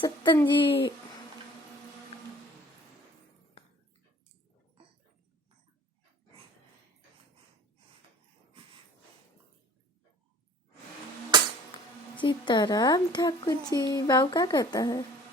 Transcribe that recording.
सत्तन जी। सीताराम ठाकुर जी। बाबू क्या कहता है?